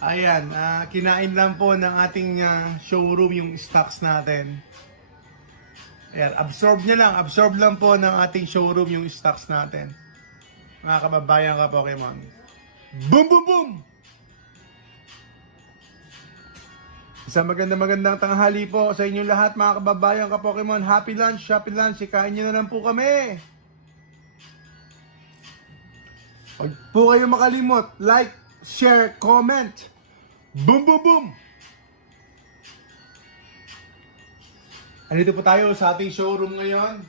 Ayan, kinain lang po ng ating showroom yung stocks natin. Ayan, absorb lang po ng ating showroom yung stocks natin. Mga kababayan ka Pokemon. Boom, boom, boom! Isang magandang tanghali po sa inyong lahat mga kababayan ka Pokemon. Happy lunch, ikain nyo na lang po kami. Huwag po kayo makalimot, like, share, comment. Boom, boom, boom! Andito po tayo sa ating showroom ngayon.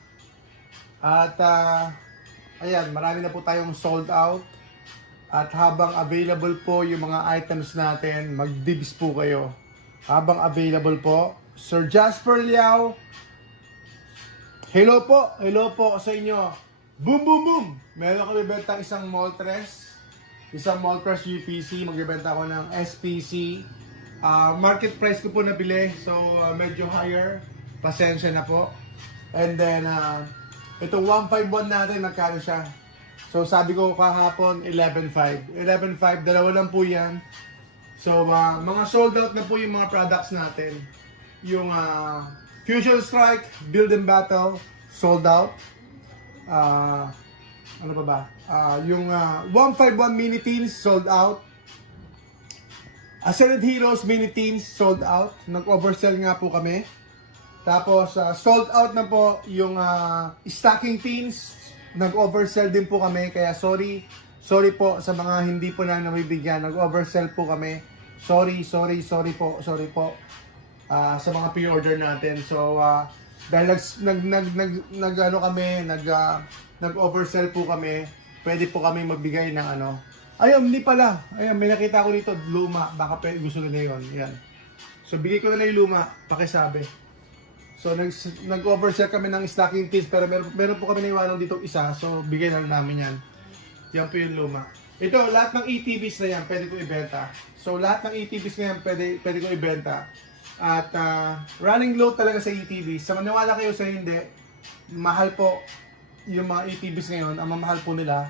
At ayan, marami na po tayong sold out. At habang available po yung mga items natin, mag-dibs po kayo. Habang available po, Sir Jasper Liao. Hello po sa inyo. Boom, boom, boom! Meron kami benta isang Moltres. Isang Moltres UPC. Magbibenta ako ng SPC. Market price ko po nabili. So, medyo higher. Pasensya na po. And then, itong 151 natin, magkano siya? So, sabi ko kahapon, 11.5. 11.5, dalawa lang po yan. So, mga sold out na po yung mga products natin. Yung Fusion Strike, Build and Battle, sold out. Ano pa ba? Yung 151 Mini Teens, sold out. Ascended Heroes Mini Teens, sold out. Nag-oversell nga po kami. Tapos, sold out na po yung stacking teens. Nag-oversell din po kami. Kaya sorry po sa mga hindi po na nabibigyan. Nag-oversell po kami. Sorry po. Sa mga pre-order natin. So, dahil nag-oversell po kami, pwede po kami magbigay ng ano. Ayun, hindi pala. Ayun, may nakita ko dito, luma. Baka gusto nila yun. Yan. So, bigay ko na yung luma. Pakisabi. So, nag-oversell kami ng stacking teens, pero meron po kami naiwanan dito isa. So, bigay na namin yan. Yan po yung luma. Ito, lahat ng ETBs na yan, pwede ko ibenta. So, lahat ng ETBs na yan, pwede ko ibenta. At running low talaga sa ETBs. Sa maniwala kayo sa hindi, mahal po yung mga ETBs ngayon. Ang mamahal po nila.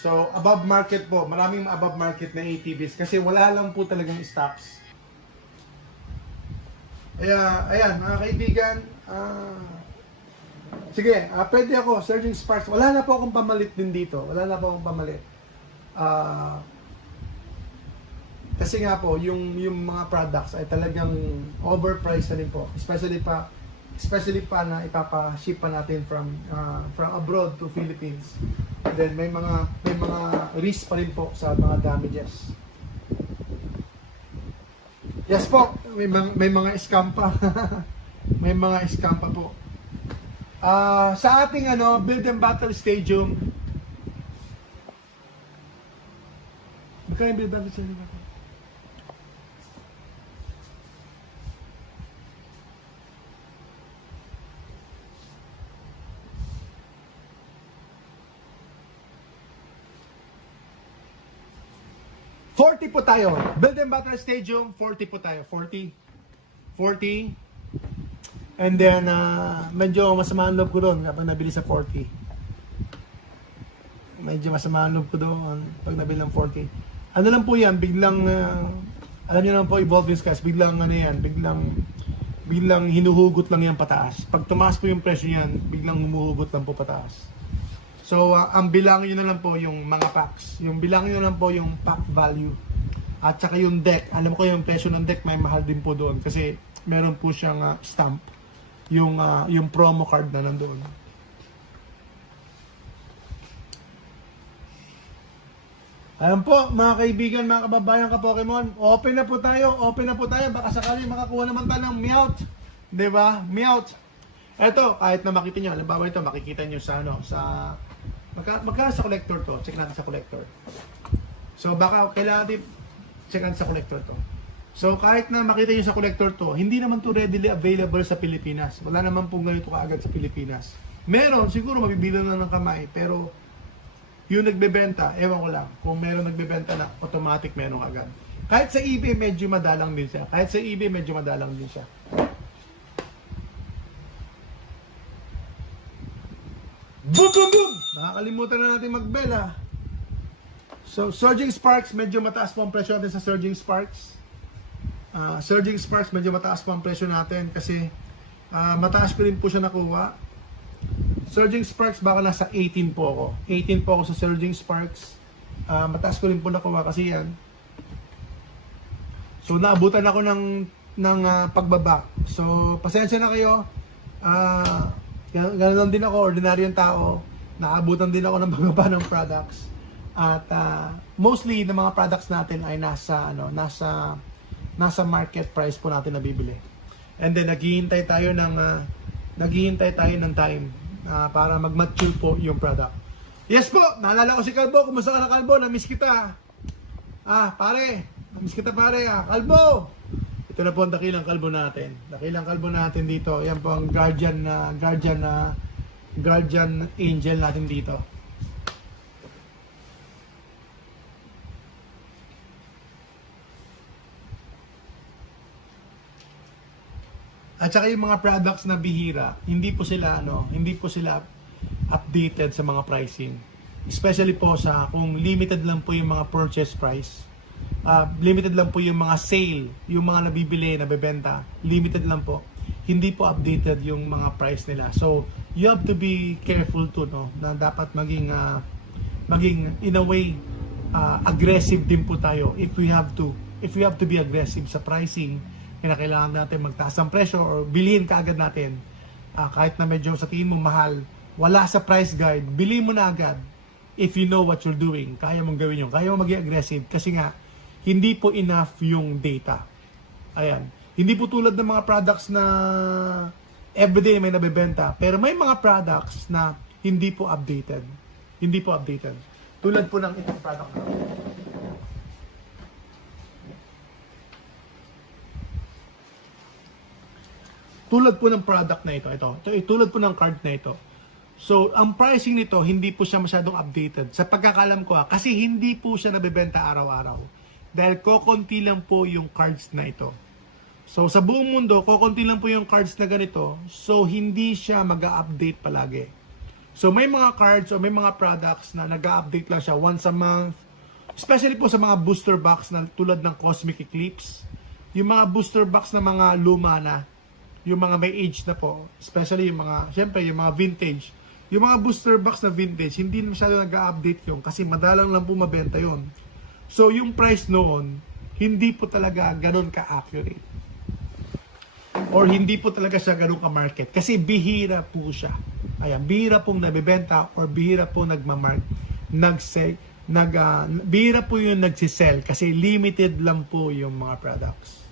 So, above market po. Maraming above market na ETBs. Kasi wala lang po talagang stocks. Ayan, mga kaibigan, sige, pwede ako, Surging Sparks, wala na po akong pamalit din dito, kasi nga po, yung mga products ay talagang overpriced na rin po, especially pa na ipapa-ship pa natin from abroad to Philippines. Then may mga risk pa rin po sa mga damages. Yes po, may mga scam pa. May mga scam pa po. Sa ating Build and Battle Stadium. Magkano yung Build and Battle Stadium? $40 po tayo. Build and Battle Stadium, 40 po tayo. 40. And then, medyo masama ang loob ko doon kapag nabili sa 40. Medyo masama ang loob ko doon pag nabili ng 40. Ano lang po yan, biglang, alam niyo naman po, evolving skies, biglang hinuhugot lang yan pataas. Pag tumaas po yung presyo yan, biglang humuhugot lang po pataas. So, ang bilangin nyo na lang po yung mga packs. Yung bilangin nyo lang po yung pack value. At saka yung deck. Alam ko yung presyo ng deck may mahal din po doon. Kasi meron po siyang stamp. Yung promo card na nandoon. Ayan po, mga kaibigan, mga kababayan ka Pokemon. Open na po tayo. Baka sakali makakuha naman tayo ng Meowth. Diba? Meowth. Eto, kahit na makita nyo. Halimbawa ito, makikita nyo sa magkano sa collector to? Check natin sa collector. So baka kailangan din check natin sa collector to. So kahit na makita nyo sa collector to, hindi naman to readily available sa Pilipinas. Wala naman pong ganito kaagad sa Pilipinas. Meron, siguro mabibilang na ng kamay, pero yung nagbebenta, ewan ko lang. Kung meron nagbebenta na, automatic meron agad. Kahit sa eBay, medyo madalang din siya. Boom, boom, boom! Nakakalimutan na natin mag-bell. So, Surging Sparks, medyo mataas po ang presyo natin sa Surging Sparks. Surging Sparks, medyo mataas po ang presyo natin kasi mataas ko rin po siya nakuha. Surging Sparks, baka nasa 18 po ako. 18 po ako sa Surging Sparks. Mataas ko rin po nakuha kasi yan. So, naabutan ako ng pagbaba. So, pasensya na kayo. Ganun lang din ako, ordinaryong tao. Naabutan din ako ng pagbaba ng products. At mostly ng mga products natin ay nasa market price po natin nabibili. And then naghihintay tayo ng time para mag-mature po yung product. Yes po, naalala ko si Kalbo. Kumusta ka na, Kalbo? Na-miss kita. Pare. Na-miss kita, pare. Kalbo! Ito na po ang dakilang kalbo natin. Dakilang kalbo natin dito. Yan po ang guardian angel natin dito. At saka yung mga products na bihira, hindi po sila updated sa mga pricing. Especially po kung limited lang po yung mga purchase price. Limited lang po yung mga sale, yung mga nabibili, nabebenta. Limited lang po. Hindi po updated yung mga price nila. So, you have to be careful na dapat maging in a way aggressive din po tayo if we have to be aggressive sa pricing. Kailangan natin magtaas ang presyo or bilhin kaagad natin. Kahit na medyo sa tingin mo mahal, wala sa price guide, bilhin mo na agad. If you know what you're doing, kaya mong gawin yun. Kaya mong maging aggressive kasi nga, hindi po enough yung data. Ayan. Hindi po tulad ng mga products na everyday may nabebenta. Pero may mga products na hindi po updated. Hindi po updated. Tulad po ng itong product na. Tulad po ng product na ito. Tulad po ng card na ito. So, ang pricing nito, hindi po siya masyadong updated. Sa pagkakalam ko kasi hindi po siya nabebenta araw-araw. Dahil kokonti lang po yung cards na ito. So, sa buong mundo, kokonti lang po yung cards na ganito. So, hindi siya mag-update palagi. So, may mga cards o may mga products na nag-update lang siya once a month. Especially po sa mga booster box na tulad ng Cosmic Eclipse. Yung mga booster box na mga luma na, yung mga may age na po, especially yung mga vintage. Yung mga booster box na vintage, hindi masyado nag-update yun kasi madalang lang po mabenta yun. So, yung price noon, hindi po talaga ganun ka-accurate. Or hindi po talaga siya ganun ka-market. Kasi bihira po siya. Ayan, bihira pong nabibenta or bihira po bihira po yung nagsisell kasi limited lang po yung mga products.